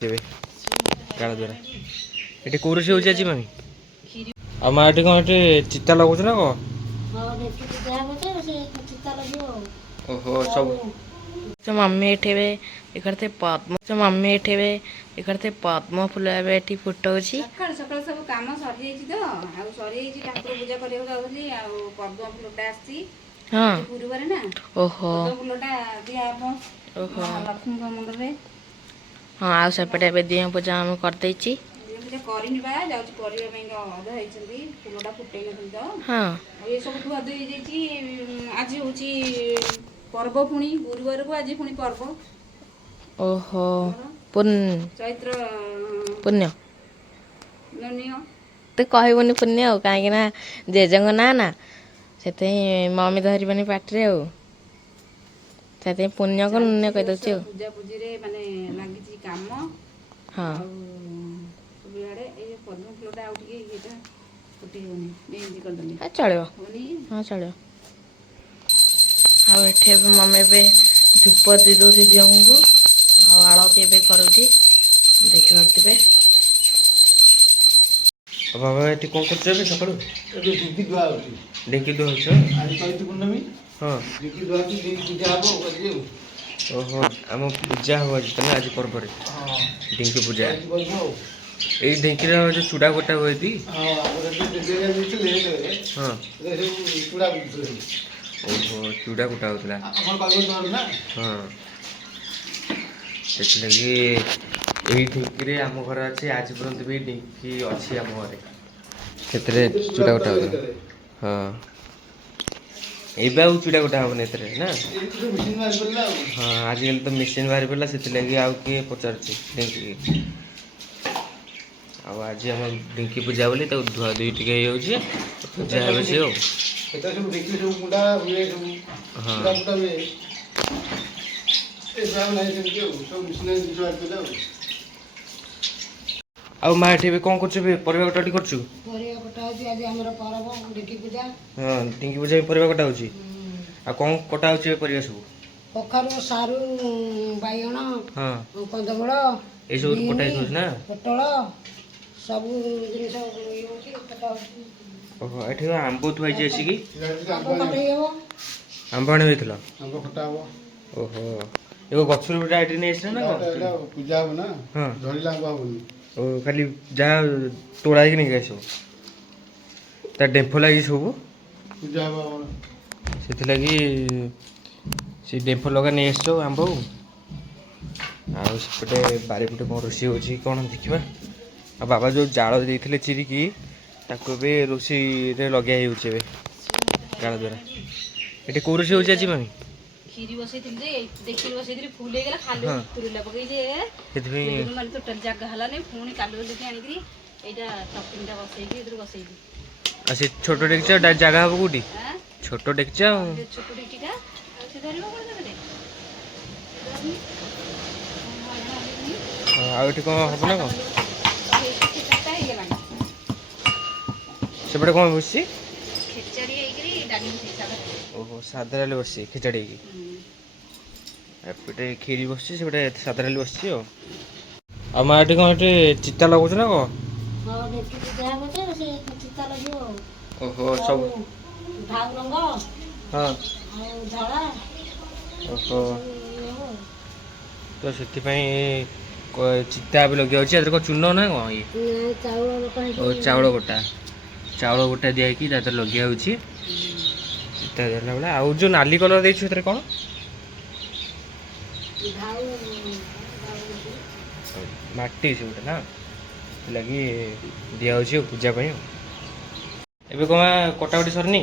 କାଳ ଦ୍ୱାରା ଏଠି କୋଉ ରୋଷେଇ ହଉଛି ଆଜି ମାମି? ଆଉ ମା ଏଠି କଣ ଏଠି ଚିତା ଲଗାଉଛୁ ନା କଣ? ଓହୋ ସବୁ मम्मी एठेबे इकरते पद्म फूल एबे एठी फुटौची सकाळ सकाळ सब काम सरी जाईची तो आ सरी जाईची ठाकुर पूजा करियो जाउली आ पद्म फूलटा आसी हां आज गुरुवार ना ओहो पद्म फूलटा दिया हम ओहो लक्ष्मी का मंदिर रे हां आ सेपटे एबे दिया पूजा हम कर देची पूजा करिनि बा जाउची करियो में अध हैचंदी फूलटा फुटै न तो हां ये सब ठु अध हो जाईची आज होची पर्व पुणी गुरुवार को आज पुणी पर्व ओहो पुण्य चैत्र पुण्य ननियो तो कहबनी पुण्य आ कहीं ना जेजंग ना ना से मम्मी धरबनी पाटे से पुण्य को नुन्य कही दे पूजा पूजी रे माने लागिची काम हाँ सबुआडे ए पद्म फूलटा आउ टिके एटा फुटी होनी मेहंदी कर दनी चलो होनी हाँ चलो ଆଉ ଏଠି ଏବେ ମମି ଏବେ ଧୂପ ଦେଇ ଦେଉଛି ଝିଅଙ୍କୁ ଆଉ ଆଳତି ଏବେ କରୁଛି ଦେଖିପାରୁଥିବେ। ବାବା ଏଠି କ'ଣ କରୁଛ ଏବେ ସକାଳୁ? ଏବେ ଢିଙ୍କି ଧୁଆ ହେଉଛି। ଢିଙ୍କି ଧୁଆଉଛ? ଆଜି ଚୈତି ପୂର୍ଣ୍ଣମୀ। ହଁ ଢିଙ୍କି ଧୁଆ ହେଉଛି, ଢିଙ୍କି ପୂଜା ହେବ ଆଜି ଆଉ। ଓହୋ ଆମ ପୂଜା ହେବ ଆଜି ତାହେଲେ ଆଜି ପର୍ବରେ ଢିଙ୍କି ପୂଜା। ଚୈତି ପର୍ବ ଆଉ। ଏଇ ଢିଙ୍କିର ଯେଉଁ ଚୁଡ଼ା ଗୋଟା ହୁଏ ଟି? ହଁ ଆମର ଜେଜେ ଦେଇଥିଲେ ହଁ ସବୁ ଚୁଡ଼ା ବୁଝୁଥିଲେ। ଓହୋ ଚୁଡ଼ା କୁଟା ହେଉଥିଲା। ଆପଣ ପାଗ ଦର ନା? ହଁ ସେଥିଲାଗି ଏଇ ଢିଙ୍କିରେ ଆମ ଘର ଅଛି ଆଜି ପର୍ଯ୍ୟନ୍ତ ବି ଢିଙ୍କି ଅଛି ଆମ ଘରେ ସେଥିରେ ଚୁଡ଼ା କୁଟା ହେଉଥିଲା। ହଁ ଏବେ ଆଉ ଚୁଡ଼ା କୁଟା ହେବନି ଏଥିରେ ନା? ହଁ ଆଜିକାଲି ତ ମେସିନ୍ ବାହାରି ପଡ଼ିଲା ସେଥିଲାଗି ଆଉ କିଏ ପଚାରୁଛି ଢିଙ୍କି। ଆଉ ଆଜି ଆମ ଢିଙ୍କି ପୂଜା ବୋଲି ତାକୁ ଧୁଆ ଧୁଇ ଟିକେ ହେଇଯାଉଛି ପୂଜା ହେବ ସିଏ ଆଉ। ସେଟା ସବୁ ଢିଙ୍କି ସବୁ କୁଣ୍ଡା ହୁଏ ସବୁ କୁଣ୍ଡା କୁଟା ହୁଏ। ଏବେ ଆଉ ନାହିଁ ସେମିତି ଆଉ ସବୁ ମେସିନାରୀ ଜିନିଷ ବାହାରିଥିଲା ଆଉ। ଆଉ ମା ଏଠି ଏବେ କ'ଣ କରୁଛୁ? ଏବେ ପରିବା କଟାକଟି କରୁଛୁ? ପରିବା କଟା ହେଉଛି ଆଜି ଆମର ପର୍ବ ଢିଙ୍କି ପୂଜା। ହଁ ଢିଙ୍କି ପୂଜା ପରିବା କଟା ହେଉଛି। ଆଉ କ'ଣ କଟା ହେଉଛି ଏବେ ପରିବା ସବୁ? କଖାରୁ ସାରୁ ବାଇଗଣ ହଁ କନ୍ଦମୂଳ ଏଇସବୁ କଟା ହେଇଯାଉଛି ନା? ପୋଟଳ ସବୁ ଜିନିଷ ଇଏ ହେଉଛି କଟା ହେଉଛି। ଓହୋ ଏଠି ଆମ୍ବ ଥୁଆ ହେଇଛି ଆସିକି? ଆମ୍ବ କାଟେଇ ହେବ। ଆମ୍ବ ଆଣି ଦେଇଥିଲ? ଆମ୍ବ ଖଟା ହେବ। ଓହୋ ଏବେ ଗଛରୁ ଗୋଟେ ଏଠି ନେଇ ଆସିଲା ନା କ'ଣ? ପୂଜା ହେବ ନା? ହଁ ଧରିଲା ଆମ୍ବ ହେବନି। ଓ ଖାଲି ଯାହା ତୋଳା ହେଇକି ନେଇକି ଆସିବ ତା ଡେମ୍ଫ ଲାଗି ସବୁ ପୂଜା ହେବ ଆମର। ସେଥିଲାଗି ସେ ଡେମ୍ଫ ଲଗା ନେଇ ଆସିଛ ଆମ୍ବ। ଆଉ ସେପଟେ ବାରିପଟେ କ'ଣ ରୋଷେଇ ହେଉଛି କ'ଣ ଦେଖିବା। ଆଉ ବାବା ଯେଉଁ ଜାଳ ଦେଇଥିଲେ ଚିରିକି ତାକୁ ଏବେ ରୋଷେଇରେ ଲଗା ହେଇଯାଉଛି ଏବେ ଜାଳ ଦ୍ୱାରା। ଏଠି କେଉଁ ରୋଷେଇ ହେଉଛି ଆଜି ମାମି? କ୍ଷୀରି ବସେଇଥିଲି ଯେ ଦେଖିକି ବସେଇଥିଲି ଫୁଲ ହେଇଗଲା ଖାଲି ଉତୁରିଲା ପକେଇ ଯେ ସେଥିପାଇଁ ମାନେ ଟୋଟାଲି ଜାଗା ହେଲାନି ପୁଣି କାଲି ଦେଖି ଆଣିକିରି ଏଇଟା ଟପିଂଟା ବସେଇକି ଏଥିରୁ ବସେଇଲି। ଆଉ ସେ ଛୋଟ ଡେକ୍ଚି ଜାଗା ହେବ କେଉଁଠି? ଛୋଟ ଡେକ୍ଚି ଆଉ ଛୋଟ ଡେକ୍ଚିଟା ସେ ଧରିବ କ'ଣ ଦେବେ? ଆଉ ଏଠି କ'ଣ ହେବ ନା କ'ଣ? ହେଇଗଲାଣି ସେପଟେ କ'ଣ ବସିଛି? ଖେଚାଡ଼ି ହେଇକିରି ଡାଲି ବସେଇ ସାଦା। ଓହୋ ସାଧା ଡାଲି ବସିଛି ଖେଚାଡ଼ି ହେଇକି। ଏପଟେ କ୍ଷୀରି ବସିଛି ସେପଟେ ସାଧା ଡାଲି ବସିଛି ଆଉ। ଆଉ ମା ଏଠି କ'ଣ ଏଠି ଚିତା ଲଗାଉଛୁ ନା କ'ଣ? ଓହୋ ସବୁ ହଁ ଓହୋ ତ ସେଥିପାଇଁ ଚିତା ବି ଲଗାଉଛି। ଏଥିରେ କ'ଣ ଚୂନ ନା କ'ଣ? ଇଏ ଓ ଚାଉଳ ବଟା ଦିଆ ହେଇକି ତା ଦେହରେ ଲଗିଆ ହେଉଛି ଚିତା ଦେଲା ବେଳେ। ଆଉ ଯେଉଁ ନାଲି କଲର ଦେଇଛୁ ସେଥିରେ କ'ଣ? ମାଟି ସେ ଗୋଟେ ନା ସେଥିଲାଗି ଦିଆହେଉଛି ଆଉ ପୂଜା ପାଇଁ ଆଉ। ଏବେ କ'ଣ କଟାକଟି ସରିନି?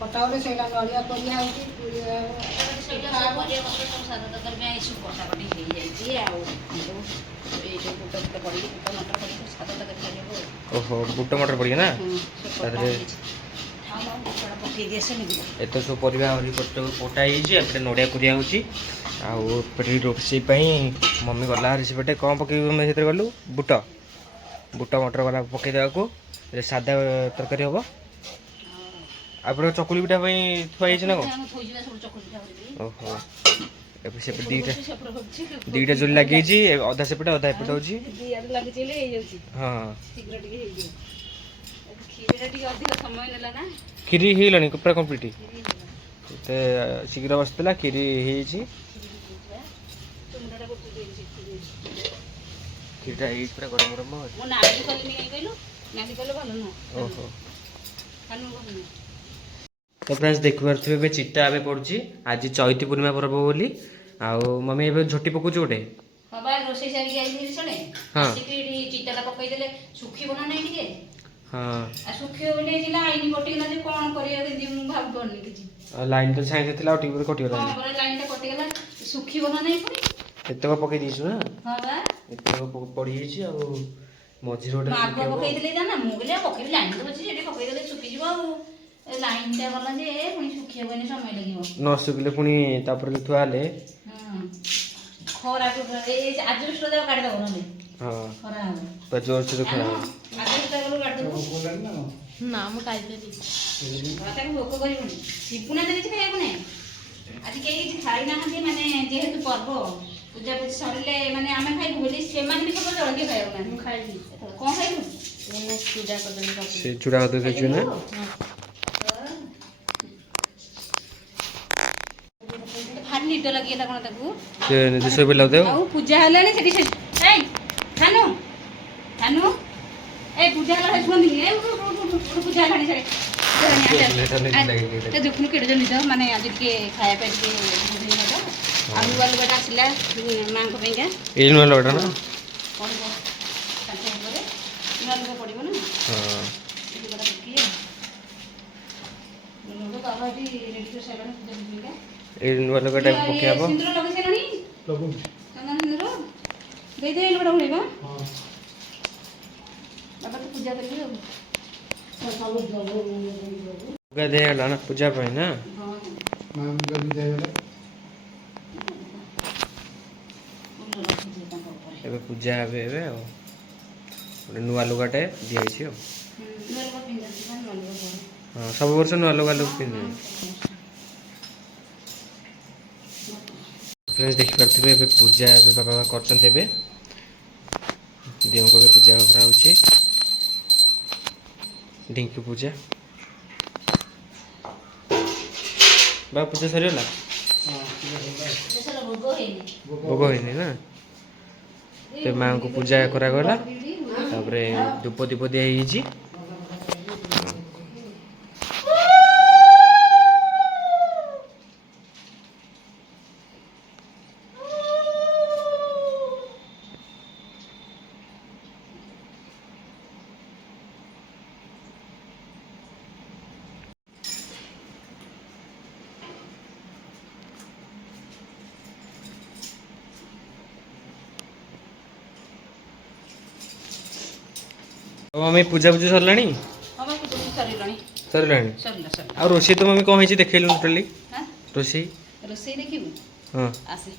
କଟାକଟି ସେଇଟା ନଡ଼ିଆ ପରିବା ହେଉଛି କଟାକଟି ହେଇଯାଇଛି ଆଉ ଓହୋ ବୁଟ ମଟର ପଡ଼ିବ ନା ତା ଦେହରେ ପକେଇକି ଆସେନି। ଏତେ ସବୁ ପରିବା କଟା ହେଇଯାଇଛି। ଏପଟେ ନଡ଼ିଆ କୋରିଆ ହେଉଛି। ଆଉ ଏପଟେ ରୋଷେଇ ପାଇଁ ମମି ଗଲା ହେରି ସେପଟେ କ'ଣ ପକେଇବୁ ଆମେ ସେଥିରେ ଗଲୁ ବୁଟ ମଟର ଗଲା ପକେଇ ଦେବାକୁ ସାଧା ତରକାରୀ ହେବ। ଆପଣ ଚକୁଳି ପିଠା ପାଇଁ ଥୁଆ ହେଇଛି ନା କ'ଣ? ଓହୋ ସେପଟେ ଦୁଇଟା ଚୁଲି ଲାଗିଛି, ଅଧା ସେପଟେ ଅଧା ଏପଟେ ହେଉଛି। ଲାଗିଛି ହେଲେ ହେଇଯାଉଛି ହଁ ଶୀଘ୍ର ଟିକେ ହେଇଯିବ। କ୍ଷୀରଟା ଟିକେ ଅଧିକ ସମୟ ନେଲା ନା। କ୍ଷୀରି ହେଇଗଲାଣି ପୁରା କମ୍ପ୍ଲିଟ୍। ଏତେ ଶୀଘ୍ର ବସିଥିଲା, କ୍ଷୀରି ହେଇଯାଇଛି। ଚୁମୁଟାଟା ଗୋଟି ଦେଇଛି କ୍ଷୀରିଟା ହେଇଛି ପୁରା ଗରମ ଗରମ। ମୁଁ ନାଲି କଲିନି କାହିଁ କହିଲୁ, ନାଲି କଲେ ଭଲ ନୁହଁ। ଓହୋ। ଖାଲି ଭଲ ନୁହଁ। ତ ଫ୍ରେଣ୍ଡସ୍ ଦେଖିପାରୁଥିବେ ଏବେ ଚିତା ଏବେ ପଡ଼ୁଛି, ଆଜି ଚୈତି ପୂର୍ଣ୍ଣିମା ପର୍ବ ବୋଲି। ଆଉ ମମି ଏବେ ଝୋଟି ପକଉଛୁ ଗୋଟେ। ହଁ ବା ରୋଷେଇ ସାରିକି ଆଇଥିଲି ଶୁଣେ, ହଁ ଆସିକି ଏଠି ଚିତାଟା ପକେଇଦେଲେ ଶୁଖିବ ନା ନାଇଁ ଟିକେ। ହଁ ଆଉ ଶୁଖିବ ବୋଲି ହେଇଛି ଲାଇନ କଟିଗଲା ଯେ କଣ କରିବା କେମିତି ମୁଁ ଭାବିପାରୁନି କିଛି। ଆଉ ଲାଇନ୍ ତ ସାଙ୍ଗେ ଥିଲା ଆଉ ଟିକେ ପରେ କଟିଗଲା। ହଁ ପରା ଲାଇନଟା କଟିଗଲା, ଶୁଖିବ ନା ନାଇଁ ପୁଣି। ଏତକ ପକେଇ ଦେଇଛୁ ନା, ହଁ ବା ଏତକ ପଡ଼ିଯାଇଛି ଆଉ ମଝିରେ ଗୋଟେ ମୁଁ ଆଗ ଶୁଖେଇବ। ପକେଇଥିଲି ନା, ମୁଁ କହିଲି ଆଉ ପକେଇବି ଲାଇନ ତ ଅଛି ସେଠି ପକେଇଦେଲେ ଶୁଖିଯିବ ଆଉ। ଲାଇନଟା ଗଲା ଯେ ପୁଣି ଶୁଖିବାକୁ ସମୟ ଲାଗିବ। ନ ଶୁଖିଲେ ପୁଣି ତାପରେ ଥୁଆ ହେଲେ ଖରାକୁ ଏଇ ଆଜବେଷ୍ଟ ଯାକ କାଢିଦବ ନହେଲେ। ହଁ ଖରା ହବ। ପୁରା ଜୋରସେ ଖରା ହବ। ଆଜବେଷ୍ଟ ଯାକ କାଢିଦବ। ନା ମୁଁ ଖାଇଦେଲି। ତାକୁ ଭୋକ କରିବନି। ଶିବୁନା ତ କିଛି ଖାଇବାକୁ ନାହିଁ। ଆଜି କେହି କିଛି ଖାଇନାହାନ୍ତି, ମାନେ ଯେହେତୁ ପର୍ବ ପୂଜାପୂଜି ସରିଲେ ମାନେ ଆମେ ଖାଇବୁ ବୋଲି ସେମାନେ ବି ସବୁ ଜଳଖିଆ ଖାଇବାକୁ ନାହାନ୍ତି। ମୁଁ ଖାଇବି। କଣ ଖାଇବୁ? ଏଇନା ଚୁଡ଼ା କଦଳୀ ଖାଇବି। ସେ ଚୁଡ଼ା କଦଳୀ ଖାଇଛୁ ନା? ଭାରି ନିଦ ଲାଗିଗଲା କଣ ତାକୁ। ସେ ନିଜେ ଶୋଇପଡ଼ିଲା ବୋଧେ ଆଉ ପୂଜା ହେଲାଣି ସେଠି ଏଇ ଥାନୁ ଥାନୁ ଏଇ ପୂଜା ହେଲା ଶୁଅନ୍ତିନି। ଏ ପୂଜା ହେଲାଣି ସେ ଦେଖୁନୁ କେଡ଼େ ଜୋର ନିଦ। ମାନେ ଆଜି ଟିକେ ଖାଇବା ପାଇଁ ଟିକେ ନେବା। ଆଉ ନୂଆ ଲୁଗାଟା ଆସିଲା ମାଙ୍କ ପାଇଁକା। ଏଇ ନୂଆ ଲଗାଟା ନା? ପଡ଼ିବ ତାଙ୍କ ଉପରେ ନୂଆ ଲୁଗା ପଡ଼ିବ ନା। ହଁ ଲୁଗାଟା ପକେଇବା। ବାବା ଏଠି ରେଡ଼ି କରିସାରିଲାଣି ପୂଜା ପାଇଁକା। ଏଇ ନୂଆ ଲୁଗାଟା ପକେଇ ହବ। ସିନ୍ଦୁର ଲଗେଇ ସାରିଲଣି? ଚନ୍ଦନ ସିନ୍ଦୁର ଦେଇଦେବେ ଲୁଗାଟା ଘୋଡ଼େଇବା। ବାବା ତ ପୂଜା କରିବେ ଆଉ। ଲୁଗା ଦିଆଗଲା ନା ପୂଜା ପାଇଁ ନା? ଏବେ ପୂଜା ହେବେ ଏବେ ଆଉ ଗୋଟେ ନୂଆ ଲୁଗାଟେ ଦିଆହେଇଛି ଆଉ। ହଁ ସବୁ ବର୍ଷ ନୂଆ ଲୁଗା ଲୋକ ପିନ୍ଧିବେ। ଫ୍ରେଣ୍ଡସ୍ ଦେଖିପାରୁଥିବେ ଏବେ ପୂଜା ଏବେ ବାବା କରୁଛନ୍ତି। ଏବେ ଦେବଙ୍କୁ ଏବେ ପୂଜା କରାହେଉଛି, ଢିଙ୍କି ପୂଜା। ବାବା ପୂଜା ସରିଗଲା? ଭୋଗ ହେଇନି ନା? ସେ ମାଙ୍କୁ ପୂଜା କରାଗଲା, ତାପରେ ଧୂପ ଦୀପ ଦିଆ ହେଇଯାଇଛି। ମମି ପୂଜା ପୂଜି ସରିଲାଣି? ହଁ ବା ପୂଜା ସରିଲାଣି। ସରିଲାଣି। ସରିଲା ସରିଲା। ଆଉ ରୋଷେଇ ତ ମମି କ'ଣ ହେଇଛି ଦେଖେଇଲୁନି ଟୋଟାଲି। ହାଁ ରୋଷେଇ ରୋଷେଇ ଦେଖିବୁ? ହଁ ଆସେ।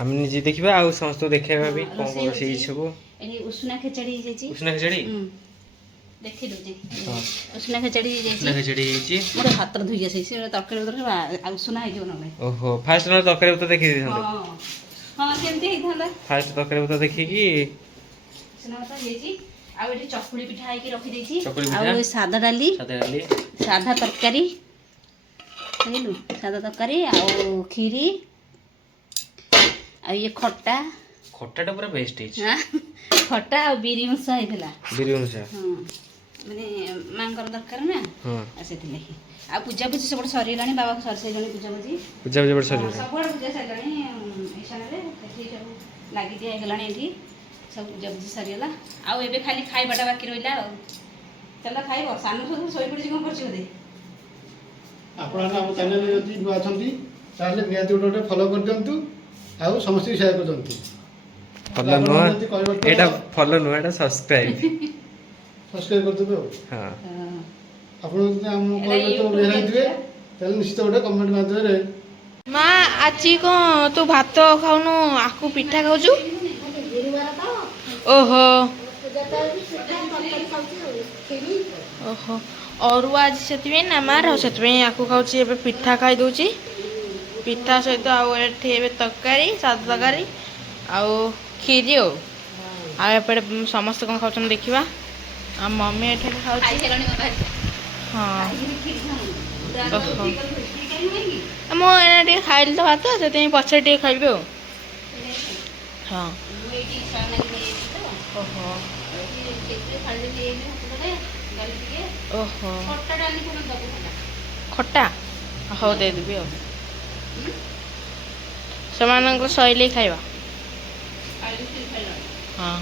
ଆମେ ନିଜେ ଦେଖିବା ଆଉ ସମସ୍ତଙ୍କୁ ଦେଖେଇବା ବି କ'ଣ କ'ଣ ରୋଷେଇ ରୋଷେଇ ହେଇଛି ସବୁ। ଏଠି ଉଷୁନା ଖେଚେଡ଼ି ହେଇଯାଇଛି। ଉଷୁନା ଖେଚେଡ଼ି? ଦେଖି ଦଉଛି। ହଁ ଉଷୁନା ଖେଚେଡ଼ି ଉଷୁନା ହେଇଯାଇଛି। ଖେଚେଡ଼ି ହେଇଛି। ମୋର ହାତରେ ଧୋଇ ଆସେ ସେ ତରକାରୀ ଆଉ ଉଷୁନା ହେଇଯିବ ନହେଲେ। ଓହୋ ଫାଷ୍ଟ ନହେଲେ ତରକାରୀ ପତ୍ର ଦେଖେଇ ଦେଇଥାନ୍ତେ। ହଁ କେମିତି ହେଇଥାନ୍ତା। ଫାଷ୍ଟ ତରକାରୀ ପତ୍ର ଦେଖିକି ଉଷୁନା ଭାତ ହେଇଛି। ଆଉ ଏଠି ଚକୁଳି ପିଠା ହେଇକି ରଖିଦେଇଛି। ଚକୁଳି ପିଠା, ଆଉ ସାଧା ଡାଲି, ସାଧା ଡାଲି, ସାଧା ତରକାରୀ ବୁଝିଲୁ, ସାଧା ତରକାରୀ ଆଉ କ୍ଷୀରି ଆଉ ଇଏ ଖଟା। ଖଟାଟା ପୁରା ବେଷ୍ଟ ହେଇଛି। ଖଟା ଆଉ ବିରି ମୁସା ହେଇଥିଲା। ବିରି ମୁସା। ହଁ ମାନେ ମାଙ୍କର ଦରକାର ନା, ହଁ ଆଉ ସେଥିଲାଗି। ଆଉ ପୂଜାପୂଜି ସେପଟେ ସରିଗଲାଣି, ବାବା ସରିସାରିଲାଣି ପୂଜାପୂଜି। ପୂଜା ପୂଜା ପରେ ସରିଗଲାଣି। ସବୁଆଡ଼େ ପୂଜା ସରିଲାଣି। ଇଶାନରେ ଏଠି ସବୁ ଲାଗି ଦିଆ ହେଇଗଲାଣି। ଏଠି ସବୁ ପୂଜାପୂଜି ସରିଗଲା। ଆଉ ଏବେ ଖାଲି ଖାଇବାଟା ବାକି ରହିଲା ଆଉ। ଚାଲ ଖାଇବ। ସାନ ସବୁ ଶୋଇପଡ଼ିଛି କ'ଣ କରୁଛି ବୋଧେ। ଆପଣ ଆମ ଚ୍ୟାନେଲରେ ଯଦି ନୂଆ ଅଛନ୍ତି ତାହେଲେ ନିହାତି ଗୋଟେ ଫଲୋ କରିଦିଅନ୍ତୁ, ଆଉ ସମସ୍ତଙ୍କୁ ସେୟାର କରିଦିଅନ୍ତୁ। ଫଲୋ ନୁହଁ ଏଇଟା, ଫଲୋ ନୁହଁ ଏଇଟା ସବସ୍କ୍ରାଇବ୍। ସବସ୍କ୍ରାଇବ୍ କରିଦେବେ ଆଉ। ହଁ ଆପଣ ଯଦି ଆମ କହିବେ ତ ହେଇଥିବେ ତାହେଲେ ନିଶ୍ଚିତ ଗୋଟେ କମେଣ୍ଟ ମାଧ୍ୟମରେ। ମା ଆଜି କ'ଣ ତୁ ଭାତ ଖାଉନୁ, ଆକୁ ପିଠା ଖାଉଛୁ? ଓହୋ ଓହୋ ଅରୁଆ ଆଜି ସେଥିପାଇଁ ନା ମାର, ସେଥିପାଇଁ ଆକୁ ଖାଉଛି। ଏବେ ପିଠା ଖାଇଦଉଛି। ପିଠା ସହିତ ଆଉ ଏଠି ଏବେ ତରକାରୀ ସାଧା ତରକାରୀ ଆଉ କ୍ଷୀରି ଆଉ ଏପଟେ ସମସ୍ତେ କ'ଣ ଖାଉଛନ୍ତି ଦେଖିବା। ଆଉ ମମି ଏଠାରେ ଖାଉଛି। ଖାଇସାରିଲାଣି ମୋ ଭାଇ। ହଁ ଖାଇକିରି କ୍ଷୀରି ଖାଉନି। ଓହୋ। କ୍ଷୀରି ଖାଇବି କି? ମୁଁ ଏଇନା ଟିକେ ଖାଇଲି ତ ଭାତ ସେଥିପାଇଁ ପଛରେ ଟିକେ ଖାଇବି ଆଉ। ହଁ। ମୁଁ ଏଇଠି ଇଚ୍ଛା ଲାଗି ନେଇଯାଇଛି ତ। ଓହୋ ଏଇଠି ସେଇଥିରେ ଖାଲି ନେଇଯାଇଛି ଭାତଟାରେ ଡାଲି ଟିକେ। ଓହୋ ଖଟା ଡାଲି କ'ଣ ଦେବୁ ହେଲା? ଖଟା ହଉ ଦେଇଦେବି ଆଉ। ସେମାନଙ୍କର ସଇଲେ ଖାଇବା। ଖାଇଲି କ୍ଷୀରି ଖାଇଲାଣି। ହଁ